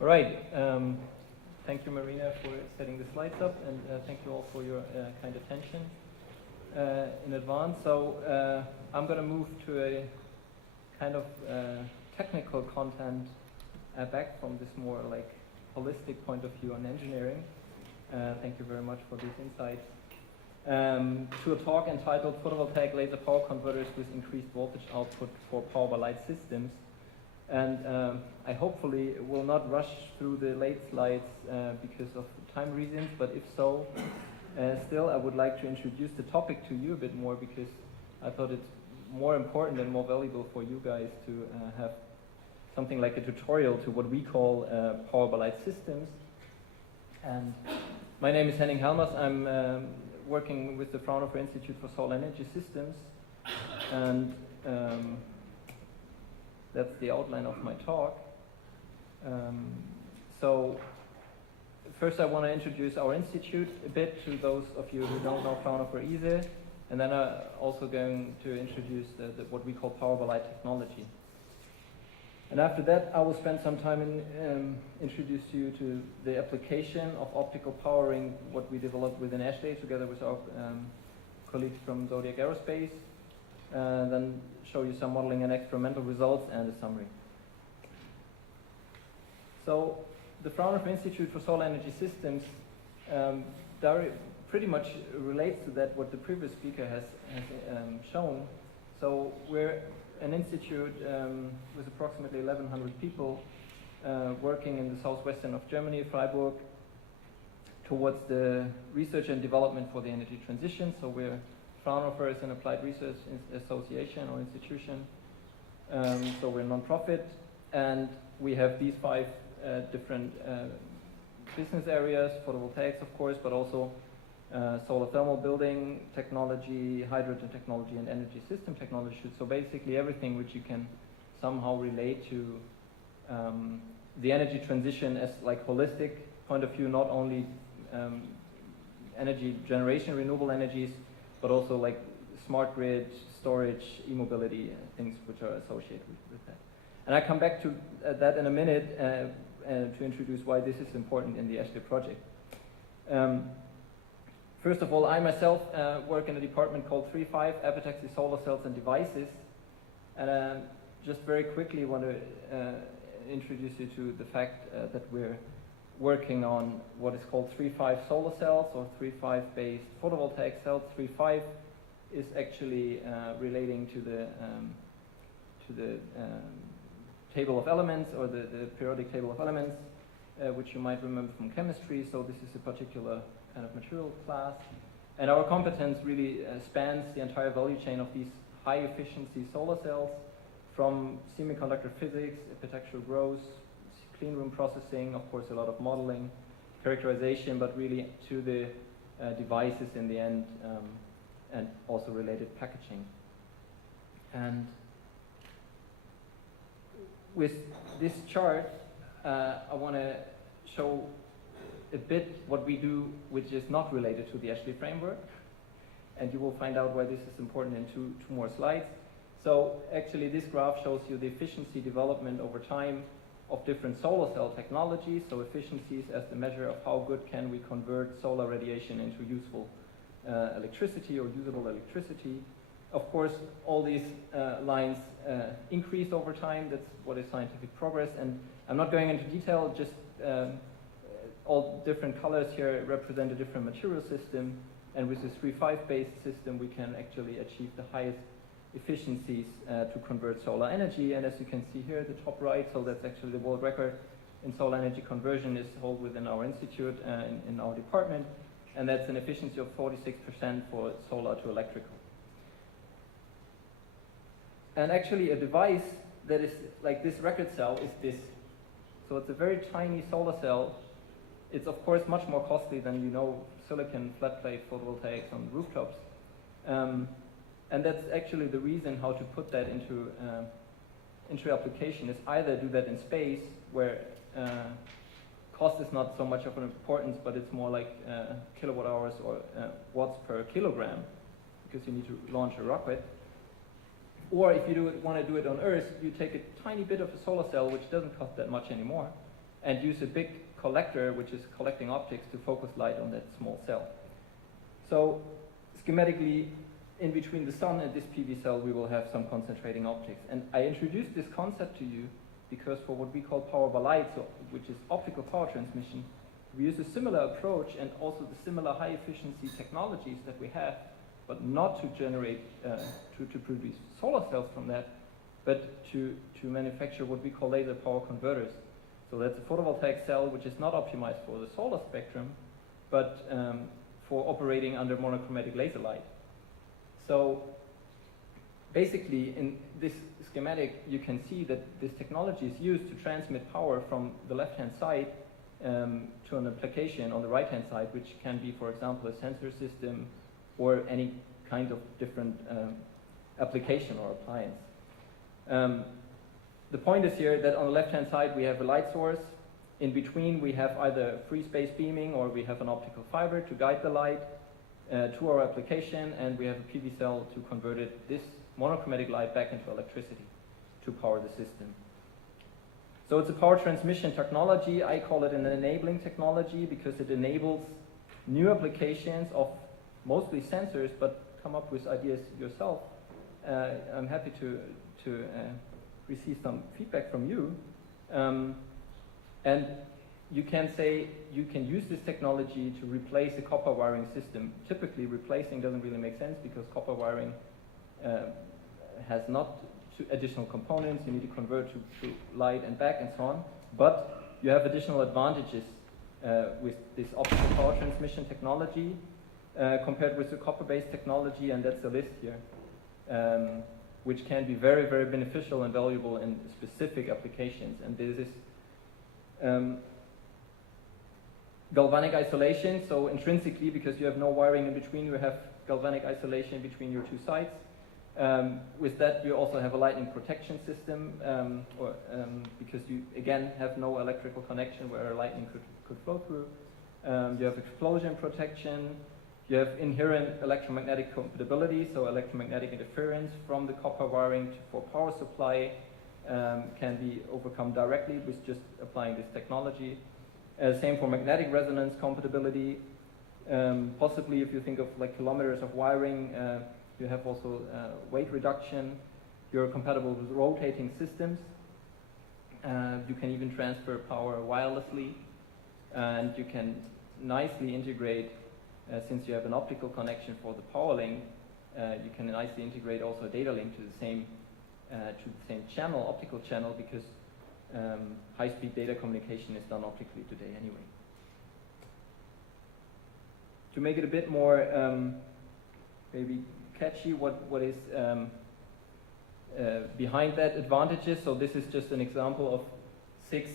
All right. Thank you, Marina, for setting the slides up, and thank you all for your kind attention in advance. So I'm going to move to a kind of technical content back from this more like holistic point of view on engineering. Thank you very much for these insights. To a talk entitled Photovoltaic Laser Power Converters with Increased Voltage Output for Power by Light Systems. And I hopefully will not rush through the late slides because of time reasons, but if so, still I would like to introduce the topic to you a bit more, because I thought it's more important and more valuable for you guys to have something like a tutorial to what we call Power by Light Systems. And my name is Henning Helmers. I'm working with the Fraunhofer Institute for Solar Energy Systems, and that's the outline of my talk. So first I want to introduce our institute a bit to those of you who don't know Fraunhofer either, and then I'm also going to introduce what we call Power by Light technology. And after that I will spend some time in introduce you to the application of optical powering, what we developed within Ashley together with our colleagues from Zodiac Aerospace. Then show you some modeling and experimental results and a summary. So the Fraunhofer Institute for Solar Energy Systems pretty much relates to that what the previous speaker has shown. So we're an institute with approximately 1,100 people working in the southwestern of Germany, Freiburg, towards the research and development for the energy transition. So Fraunhofer is an applied research association or institution, so we're a non-profit, and we have these 5 different business areas: photovoltaics, of course, but also solar thermal building technology, hydrogen technology, and energy system technology. So basically everything which you can somehow relate to the energy transition as like holistic point of view, not only energy generation, renewable energies, but also like smart grid, storage, e-mobility, things which are associated with that. And I come back to that in a minute to introduce why this is important in the Ashley project. First of all, I myself work in a department called 3.5, Epitaxy Solar Cells and Devices. And just very quickly want to introduce you to the fact that we're working on what is called 3.5 solar cells or 3.5 based photovoltaic cells. 3.5 is actually relating to the table of elements, or the periodic table of elements, which you might remember from chemistry. So this is a particular kind of material class, and our competence really spans the entire value chain of these high efficiency solar cells, from semiconductor physics, epitaxial growth, clean room processing, of course a lot of modeling, characterization, but really to the devices in the end, and also related packaging. And with this chart, I want to show a bit what we do which is not related to the Ashley framework, and you will find out why this is important in two more slides. So actually this graph shows you the efficiency development over time of different solar cell technologies, so efficiencies as the measure of how good can we convert solar radiation into useful electricity or usable electricity. Of course, all these lines increase over time. That's what is scientific progress, and I'm not going into detail, just all different colors here represent a different material system, and with this 3.5 based system we can actually achieve the highest efficiencies to convert solar energy. And as you can see here at the top right, so that's actually the world record in solar energy conversion is held within our institute in our department, and that's an efficiency of 46% for solar to electrical. And actually a device that is like this record cell is this. So it's a very tiny solar cell. It's of course much more costly than silicon flat plate photovoltaics on rooftops. And that's actually the reason how to put that into application is either do that in space, where cost is not so much of an importance, but it's more like kilowatt hours or watts per kilogram, because you need to launch a rocket. Or if you want to do it on Earth, you take a tiny bit of a solar cell, which doesn't cost that much anymore, and use a big collector, which is collecting optics, to focus light on that small cell. So schematically, in between the sun and this PV cell, we will have some concentrating optics. And I introduced this concept to you because for what we call power by light, so, which is optical power transmission, we use a similar approach and also the similar high efficiency technologies that we have, but not to generate, to produce solar cells from that, but to manufacture what we call laser power converters. So that's a photovoltaic cell which is not optimized for the solar spectrum, but for operating under monochromatic laser light. So basically in this schematic you can see that this technology is used to transmit power from the left-hand side to an application on the right-hand side, which can be, for example, a sensor system or any kind of different application or appliance. The point is here that on the left-hand side we have a light source. In between we have either free space beaming or we have an optical fiber to guide the light to our application, and we have a PV cell to convert this monochromatic light back into electricity to power the system. So it's a power transmission technology. I call it an enabling technology because it enables new applications of mostly sensors, but come up with ideas yourself. I'm happy to receive some feedback from you. And you can say you can use this technology to replace a copper wiring system. Typically replacing doesn't really make sense because copper wiring has not additional components. You need to convert to light and back and so on. But you have additional advantages with this optical power transmission technology compared with the copper-based technology, and that's a list here, which can be very, very beneficial and valuable in specific applications. And this is galvanic isolation. So intrinsically, because you have no wiring in between, you have galvanic isolation between your two sides. With that, you also have a lightning protection system, because you, again, have no electrical connection where lightning could flow through. You have explosion protection. You have inherent electromagnetic compatibility, so electromagnetic interference from the copper wiring for power supply can be overcome directly with just applying this technology. Same for magnetic resonance compatibility. Possibly, if you think of like kilometers of wiring, you have also weight reduction. You're compatible with rotating systems. You can even transfer power wirelessly, and you can nicely integrate, since you have an optical connection for the power link, you can nicely integrate also a data link to the same channel, optical channel, because high-speed data communication is done optically today anyway. To make it a bit more maybe catchy, what is behind that advantages. So this is just an example of 6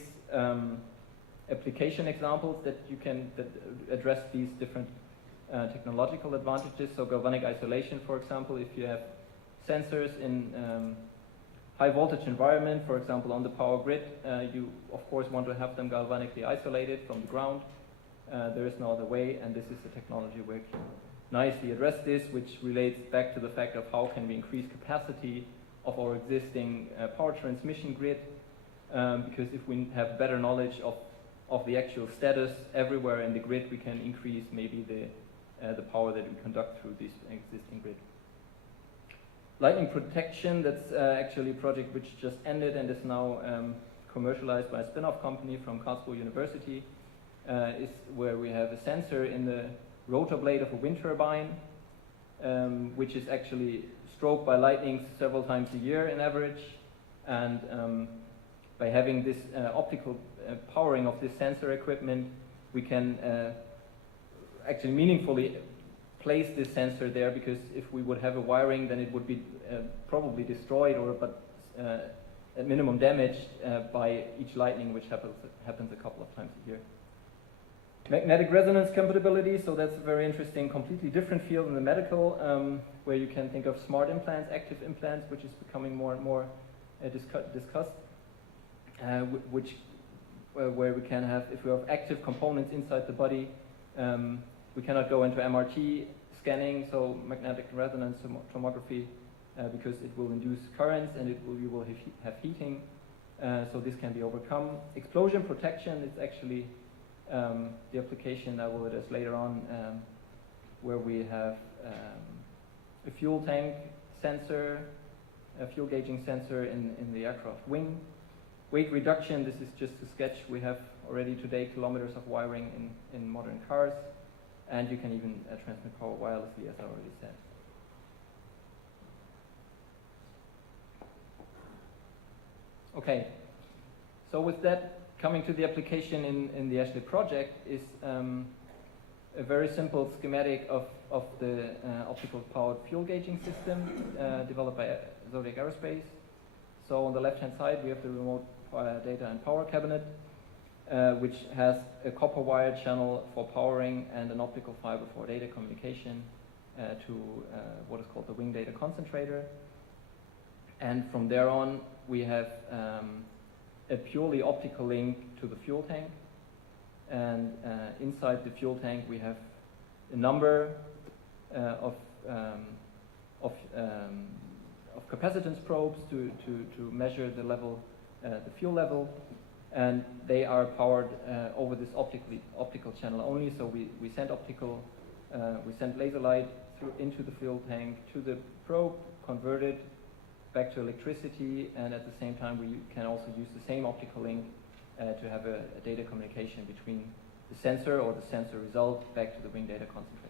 application examples that address these different technological advantages. So galvanic isolation, for example, if you have sensors in high voltage environment, for example on the power grid, you of course want to have them galvanically isolated from the ground. There is no other way, and this is a technology where it can nicely address this, which relates back to the fact of how can we increase capacity of our existing power transmission grid, because if we have better knowledge of the actual status everywhere in the grid, we can increase maybe the power that we conduct through this existing grid. Lightning protection, that's actually a project which just ended and is now commercialized by a spin-off company from Karlsruhe University, is where we have a sensor in the rotor blade of a wind turbine, which is actually stroked by lightning several times a year in average, and by having this optical powering of this sensor equipment, we can actually meaningfully place this sensor there, because if we would have a wiring, then it would be probably destroyed but at minimum damaged by each lightning, which happens a couple of times a year. Magnetic resonance compatibility, so that's a very interesting, completely different field in the medical, where you can think of smart implants, active implants, which is becoming more and more discussed, where we can have, if we have active components inside the body, we cannot go into MRT scanning, so magnetic resonance tomography, because it will induce currents and you will have heating. so this can be overcome. Explosion protection is actually the application I will address later on, where we have a fuel tank sensor, a fuel gauging sensor in the aircraft wing. Weight reduction, this is just a sketch. We have already today kilometers of wiring in modern cars, and you can even transmit power wirelessly, as I already said. Okay, so with that, coming to the application in the Ashley project is a very simple schematic of the optical powered fuel gauging system developed by Zodiac Aerospace. So on the left hand side we have the remote data and power cabinet, which has a copper wire channel for powering and an optical fiber for data communication to what is called the wing data concentrator. And from there on we have a purely optical link to the fuel tank, and inside the fuel tank we have a number of capacitance probes to measure the level, the fuel level, and they are powered over this optical channel only. So we send laser light into the fuel tank to the probe, convert it back to electricity, and at the same time we can also use the same optical link to have a data communication between the sensor or the sensor result back to the wing data concentrator.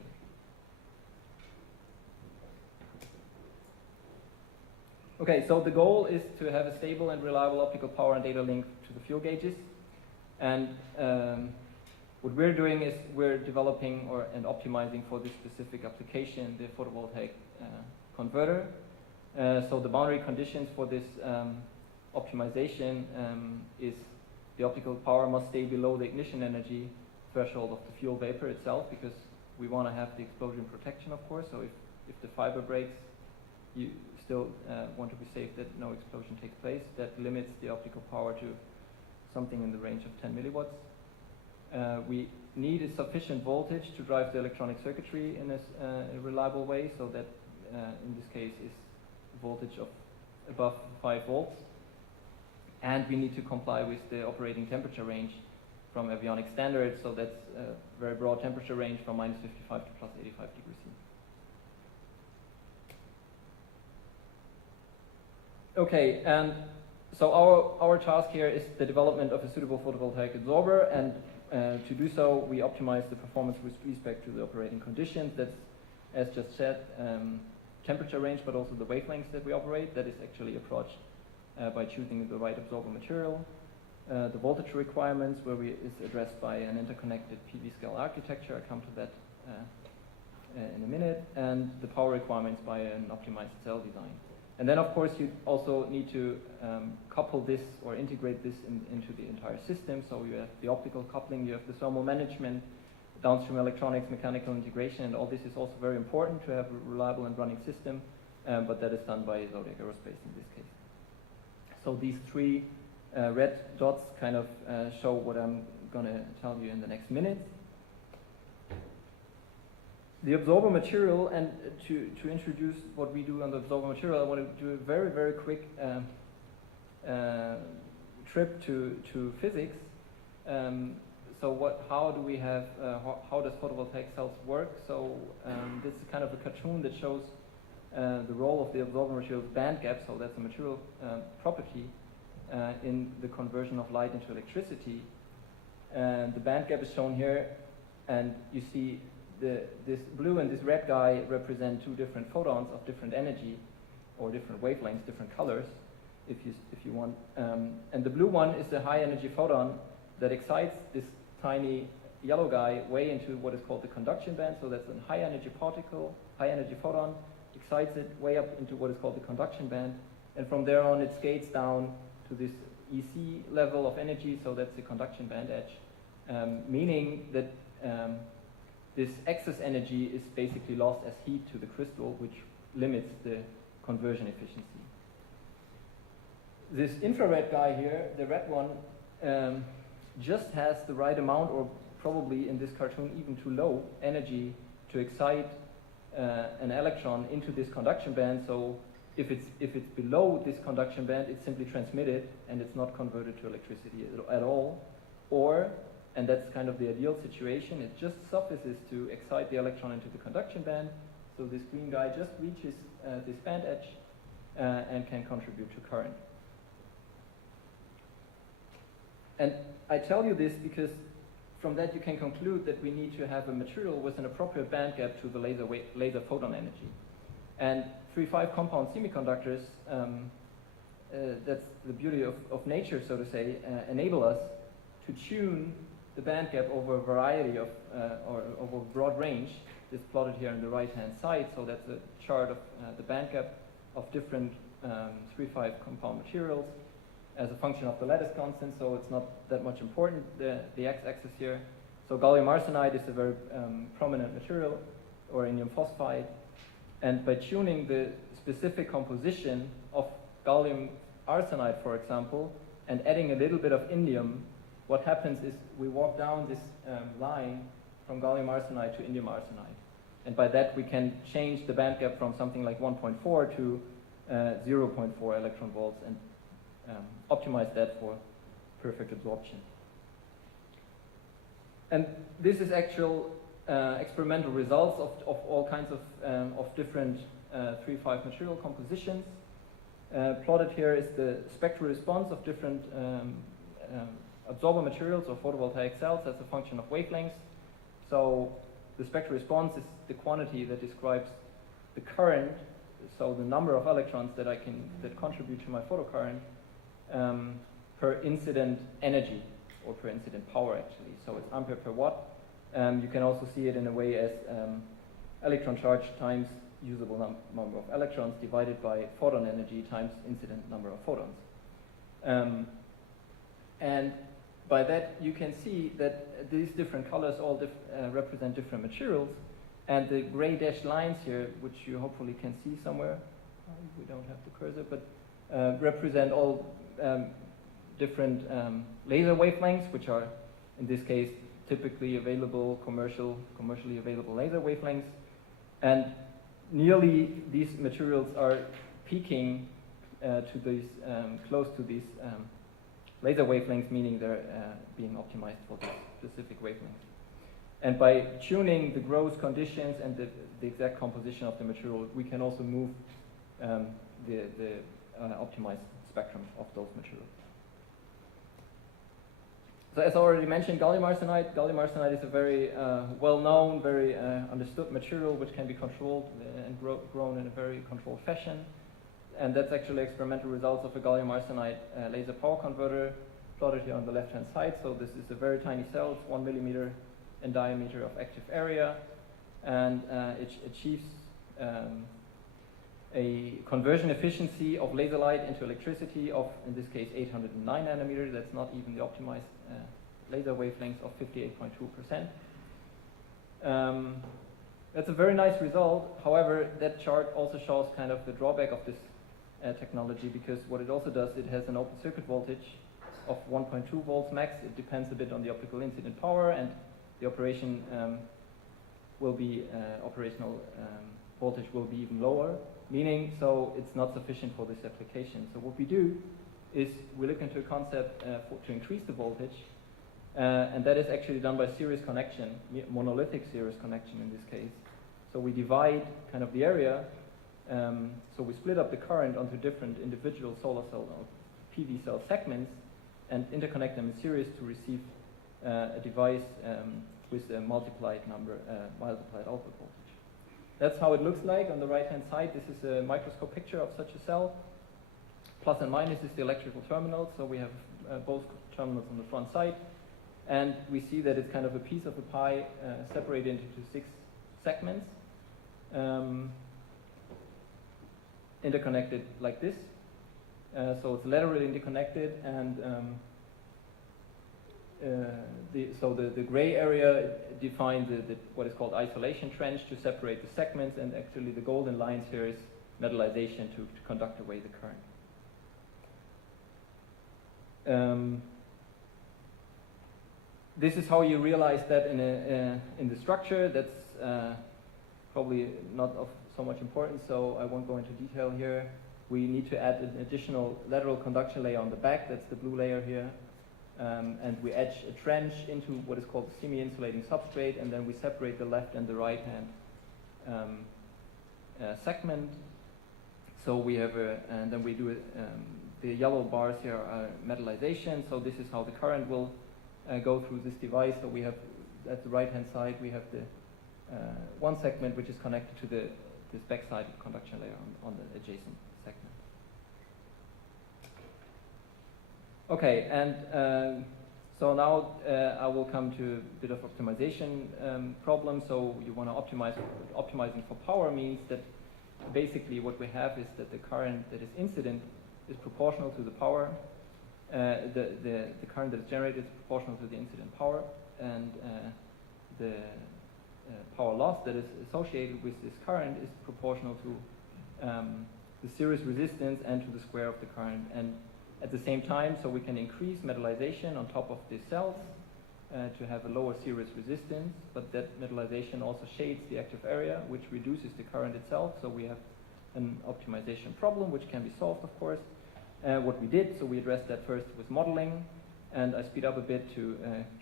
Okay, so the goal is to have a stable and reliable optical power and data link to the fuel gauges, and what we're doing is we're developing and optimizing for this specific application the photovoltaic converter. So the boundary conditions for this optimization is the optical power must stay below the ignition energy threshold of the fuel vapor itself, because we want to have the explosion protection, of course. So if the fiber breaks, you still want to be safe that no explosion takes place. That limits the optical power to something in the range of 10 milliwatts. We need a sufficient voltage to drive the electronic circuitry in a reliable way, so that in this case is voltage of above 5 volts, and we need to comply with the operating temperature range from avionics standards, so that's a very broad temperature range from -55 to +85 degrees C. Okay, and so our task here is the development of a suitable photovoltaic absorber, and to do so we optimize the performance with respect to the operating conditions. That's, as just said, temperature range, but also the wavelengths that we operate. That is actually approached by choosing the right absorber material. The voltage requirements is addressed by an interconnected PV scale architecture. I'll come to that in a minute. And the power requirements by an optimized cell design. And then of course you also need to couple this or integrate this into the entire system. So you have the optical coupling, you have the thermal management, downstream electronics, mechanical integration, and all this is also very important to have a reliable and running system, but that is done by Zodiac Aerospace in this case. So these three red dots kind of show what I'm going to tell you in the next minute. The absorber material, and to introduce what we do on the absorber material, I want to do a very, very quick trip to physics. So how do we have, how does photovoltaic cells work? So this is kind of a cartoon that shows the role of the absorber material's band gap, so that's a material property in the conversion of light into electricity. And the band gap is shown here, and you see this blue and this red guy represent two different photons of different energy, or different wavelengths, different colors, if you want. And the blue one is the high energy photon that excites this tiny yellow guy way into what is called the conduction band. So that's a high energy particle, high energy photon, excites it way up into what is called the conduction band, and from there on it skates down to this EC level of energy, so that's the conduction band edge, meaning that this excess energy is basically lost as heat to the crystal, which limits the conversion efficiency. This infrared guy here, the red one, just has the right amount, or probably in this cartoon even too low energy to excite an electron into this conduction band, so if it's below this conduction band, it's simply transmitted and it's not converted to electricity at all. Or, and that's kind of the ideal situation, it just suffices to excite the electron into the conduction band. So this green guy just reaches this band edge and can contribute to current. And I tell you this because from that you can conclude that we need to have a material with an appropriate band gap to the laser photon energy. And 3-5 compound semiconductors, that's the beauty of nature, so to say, enable us to tune the band gap over a variety of, or over a broad range. This is plotted here on the right-hand side, so that's a chart of the band gap of different 3-5 compound materials as a function of the lattice constant, so it's not that much important, the x-axis here. So gallium arsenide is a very prominent material, or indium phosphide, and by tuning the specific composition of gallium arsenide, for example, and adding a little bit of indium, what happens is we walk down this line from gallium arsenide to indium arsenide. And by that we can change the band gap from something like 1.4 to 0.4 electron volts and optimize that for perfect absorption. And this is actual experimental results of all kinds of different 3-5 material compositions. Plotted here is the spectral response of different absorber materials or photovoltaic cells as a function of wavelengths. So the spectral response is the quantity that describes the current, so the number of electrons that contribute to my photocurrent per incident energy, or per incident power actually. So it's ampere per watt. You can also see it in a way as electron charge times usable number of electrons divided by photon energy times incident number of photons. And by that you can see that these different colors all represent different materials, and the gray dashed lines here, which you hopefully can see somewhere, we don't have the cursor, but represent all different laser wavelengths, which are in this case typically available commercially available laser wavelengths, and nearly these materials are peaking to these close to these laser wavelengths, meaning they're being optimized for this specific wavelength. And by tuning the growth conditions and the exact composition of the material, we can also move the optimized spectrum of those materials. So as I already mentioned, gallium arsenide is a very well-known, very understood material which can be controlled and grown in a very controlled fashion. And that's actually experimental results of a gallium arsenide laser power converter plotted here on the left-hand side. So this is a very tiny cell, it's 1 millimeter in diameter of active area, and it achieves a conversion efficiency of laser light into electricity of, in this case, 809 nanometer. That's not even the optimized laser wavelength of 58.2%. That's a very nice result. However, that chart also shows kind of the drawback of this technology, because what it also does, it has an open circuit voltage of 1.2 volts max. It depends a bit on the optical incident power, and the operation will be operational voltage will be even lower, meaning so it's not sufficient for this application. So what we do is we look into a concept to increase the voltage, and that is actually done by series connection, monolithic series connection in this case. So we divide kind of the area, so we split up the current onto different individual solar cell or PV cell segments and interconnect them in series to receive a device with a multiplied output voltage. That's how it looks like on the right-hand side. This is a microscope picture of such a cell. Plus and minus is the electrical terminal, so we have both terminals on the front side. And we see that it's kind of a piece of a pie separated into 6 segments, interconnected like this. So it's laterally interconnected, and the gray area defines what is called isolation trench to separate the segments, and actually the golden lines here is metallization to conduct away the current. This is how you realize that in the structure. That's probably not of so much importance, so I won't go into detail here. We need to add an additional lateral conduction layer on the back, that's the blue layer here. And we etch a trench into what is called the semi-insulating substrate, and then we separate the left and the right hand segment. So we have and then we do the yellow bars here are metallization, so this is how the current will go through this device. So we have, at the right hand side, we have the one segment which is connected to this backside conduction layer on the adjacent segment. Okay, and so now I will come to a bit of optimization problem. So you want to optimize. Optimizing for power means that basically what we have is that the current that is incident is proportional to the power. The current that is generated is proportional to the incident power, and the power loss that is associated with this current is proportional to the series resistance and to the square of the current. And at the same time, so we can increase metallization on top of these cells to have a lower series resistance, but that metallization also shades the active area, which reduces the current itself. So we have an optimization problem, which can be solved, of course. What we did, so we addressed that first with modeling, and I speed up a bit to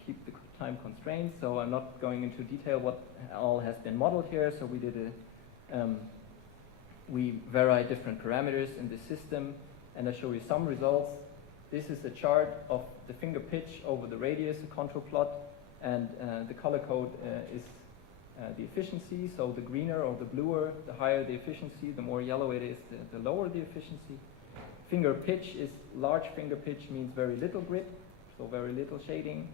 keep the time constraints. So I'm not going into detail what all has been modeled here. So we did we vary different parameters in the system, and I show you some results. This is a chart of the finger pitch over the radius, a contour plot, and the color code is the efficiency. So the greener or the bluer, the higher the efficiency, the more yellow it is, the lower the efficiency. Finger pitch is large finger pitch means very little grit, so very little shading.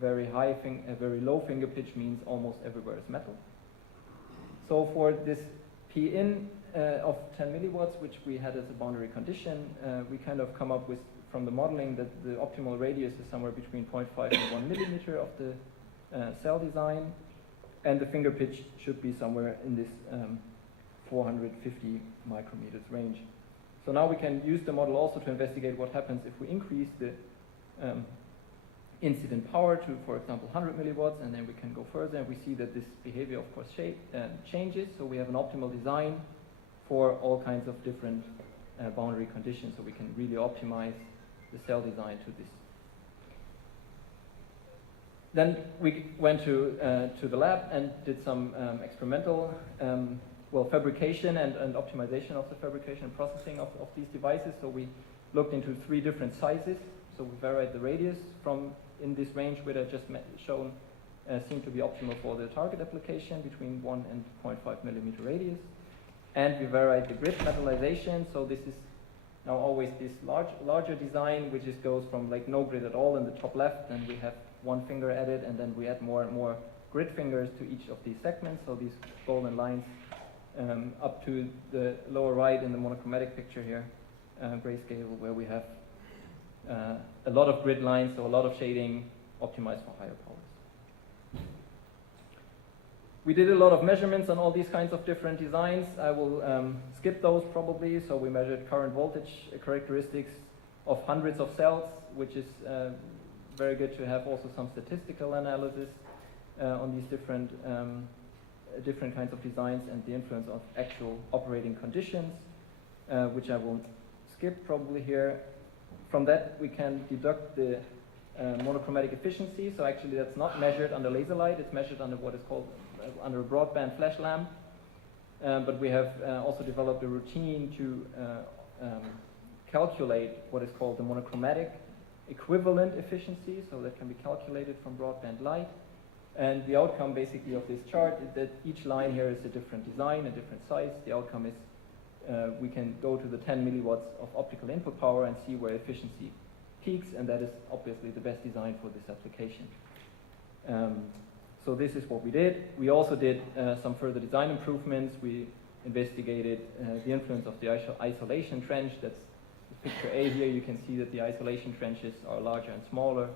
Very low finger pitch means almost everywhere is metal. So for this P-in of 10 milliwatts, which we had as a boundary condition, we kind of come up with, from the modeling, that the optimal radius is somewhere between 0.5 and 1 millimeter of the cell design, and the finger pitch should be somewhere in this 450 micrometers range. So now we can use the model also to investigate what happens if we increase the incident power to, for example, 100 milliwatts, and then we can go further, and we see that this behavior, of course, changes. So we have an optimal design for all kinds of different boundary conditions, so we can really optimize the cell design to this. Then we went to the lab and did some experimental fabrication and optimization of the fabrication and processing of these devices. So we looked into 3 different sizes. So we varied the radius from in this range where I just shown seemed to be optimal for the target application between 1 and 0.5 millimeter radius. And we varied the grit metallization. So this is now always this larger design, which just goes from like no grit at all in the top left, and we have 1 finger added, and then we add more and more grit fingers to each of these segments. So these golden lines up to the lower right in the monochromatic picture here, grayscale, where we have a lot of grid lines, so a lot of shading optimized for higher powers. We did a lot of measurements on all these kinds of different designs. I will skip those probably. So we measured current voltage characteristics of hundreds of cells, which is very good to have also some statistical analysis on these different kinds of designs and the influence of actual operating conditions, which I will skip probably here. From that, we can deduct the monochromatic efficiency. So actually, that's not measured under laser light. It's measured under what is called under a broadband flash lamp. But we have also developed a routine to calculate what is called the monochromatic equivalent efficiency. So that can be calculated from broadband light. And the outcome basically of this chart is that each line here is a different design, a different size. The outcome is we can go to the 10 milliwatts of optical input power and see where efficiency peaks, and that is obviously the best design for this application. So this is what we did. We also did some further design improvements. We investigated the influence of the isolation trench. That's the picture A here. You can see that the isolation trenches are larger and smaller,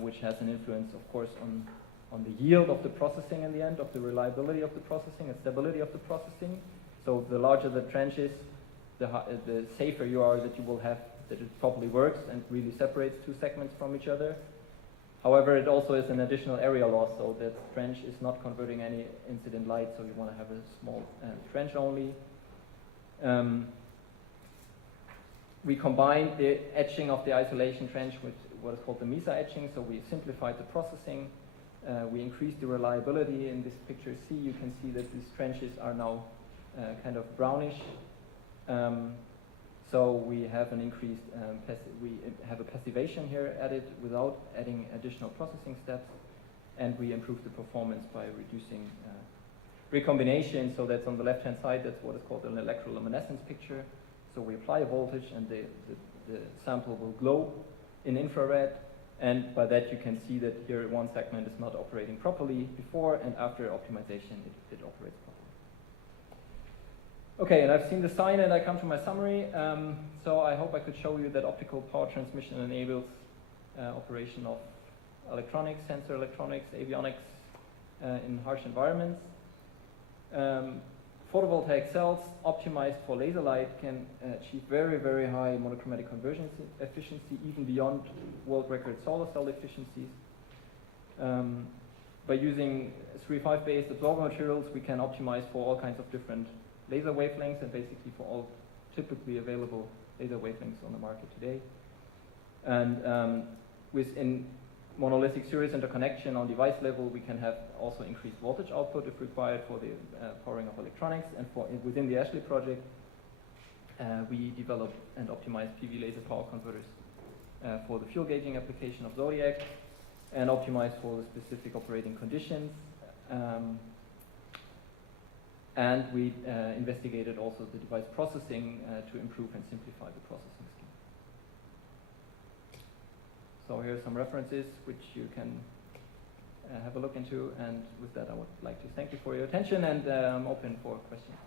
which has an influence, of course, on the yield of the processing in the end, of the reliability of the processing and stability of the processing. So the larger the trench is, the safer you are that you will have, that it properly works and really separates 2 segments from each other. However, it also is an additional area loss, so that trench is not converting any incident light, so you want to have a small trench only. We combined the etching of the isolation trench with what is called the MESA etching, so we simplified the processing. We increased the reliability. In this picture C, you can see that these trenches are now kind of brownish. So we have an increased, we have a passivation here added without adding additional processing steps, and we improve the performance by reducing recombination. So that's on the left-hand side, that's what is called an electroluminescence picture. So we apply a voltage and the sample will glow in infrared, and by that you can see that here one segment is not operating properly before, and after optimization it operates properly. Okay, and I've seen the sign and I come to my summary. So I hope I could show you that optical power transmission enables operation of electronics, sensor electronics, avionics in harsh environments. Photovoltaic cells optimized for laser light can achieve very, very high monochromatic conversion efficiency, even beyond world record solar cell efficiencies. By using 3.5 based absorber materials, we can optimize for all kinds of different laser wavelengths and basically for all typically available laser wavelengths on the market today. And within monolithic series interconnection on device level, we can have also increased voltage output if required for the powering of electronics. And within the Ashley project, we develop and optimize PV laser power converters for the fuel gauging application of Zodiac, and optimize for the specific operating conditions. And we investigated also the device processing to improve and simplify the processing scheme. So here are some references which you can have a look into, and with that I would like to thank you for your attention, and I'm open for questions.